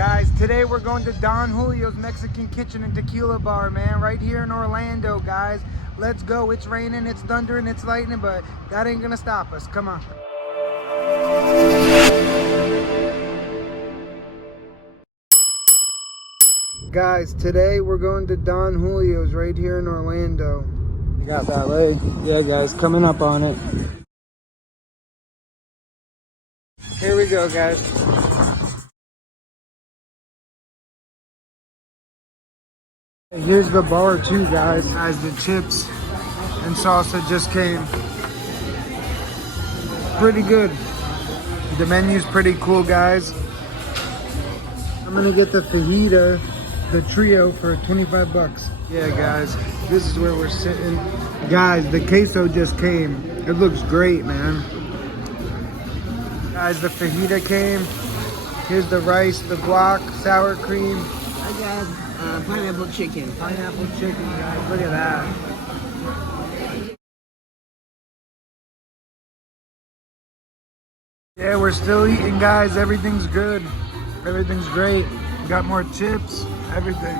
Guys, today we're going to Don Julio's Mexican Kitchen and Tequila Bar, man, right here in Orlando, guys. Let's go. It's raining, it's thundering, it's lightning, but that ain't gonna stop us. Come on. Guys, today we're going to Don Julio's right here in Orlando. We got valet. Yeah, guys, coming up on it. Here we go, guys. Here's the bar too, guys. The chips and salsa just came. Pretty good. The menu's pretty cool, guys. I'm gonna get the fajita, the trio, for 25 bucks. Yeah, guys, this is where we're sitting. Guys, the queso just came. It looks great, man. Guys, the fajita came. Here's the rice, the guac, sour cream. I got pineapple chicken. Pineapple chicken, guys. Look at that. Yeah, we're still eating, guys. Everything's good. Everything's great. We got more chips, everything.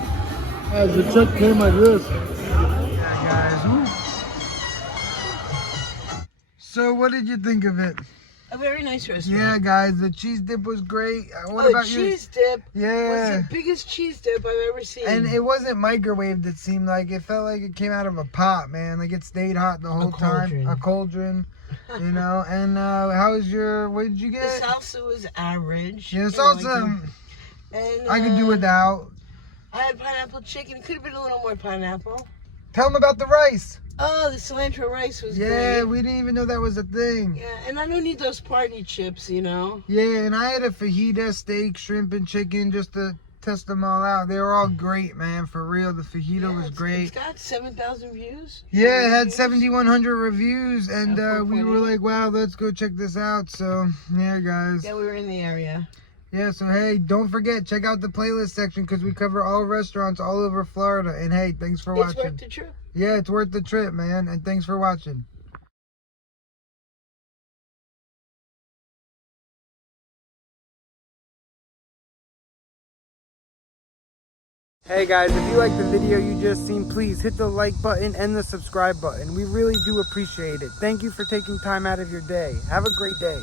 Guys, the check came like this. Yeah, guys. Woo. So, what did you think of it? A very nice restaurant. Yeah, guys, the cheese dip was great. What about you? Cheese dip Yeah. was the biggest cheese dip I've ever seen. And it wasn't microwaved, it seemed like. It felt like it came out of a pot, man. Like it stayed hot the whole time. A cauldron, you know. And how was what did you get? The salsa was average. Yeah, the salsa, and, I could do without. I had pineapple chicken. It could have been a little more pineapple. Tell them about the rice. Oh, the cilantro rice was great. Yeah, we didn't even know that was a thing. Yeah, and I don't need those party chips, you know. Yeah, and I had a fajita, steak, shrimp, and chicken just to test them all out. They were all great, man. For real, the fajita was great. It's got 7,000 views. Yeah, it had 7,100 reviews, and we were like, wow, let's go check this out. So, yeah, guys. Yeah, we were in the area. Yeah, so hey, don't forget, check out the playlist section because we cover all restaurants all over Florida. And hey, thanks for watching. It's worth the trip. Yeah, it's worth the trip, man. And thanks for watching. Hey guys, if you liked the video you just seen, please hit the like button and the subscribe button. We really do appreciate it. Thank you for taking time out of your day. Have a great day.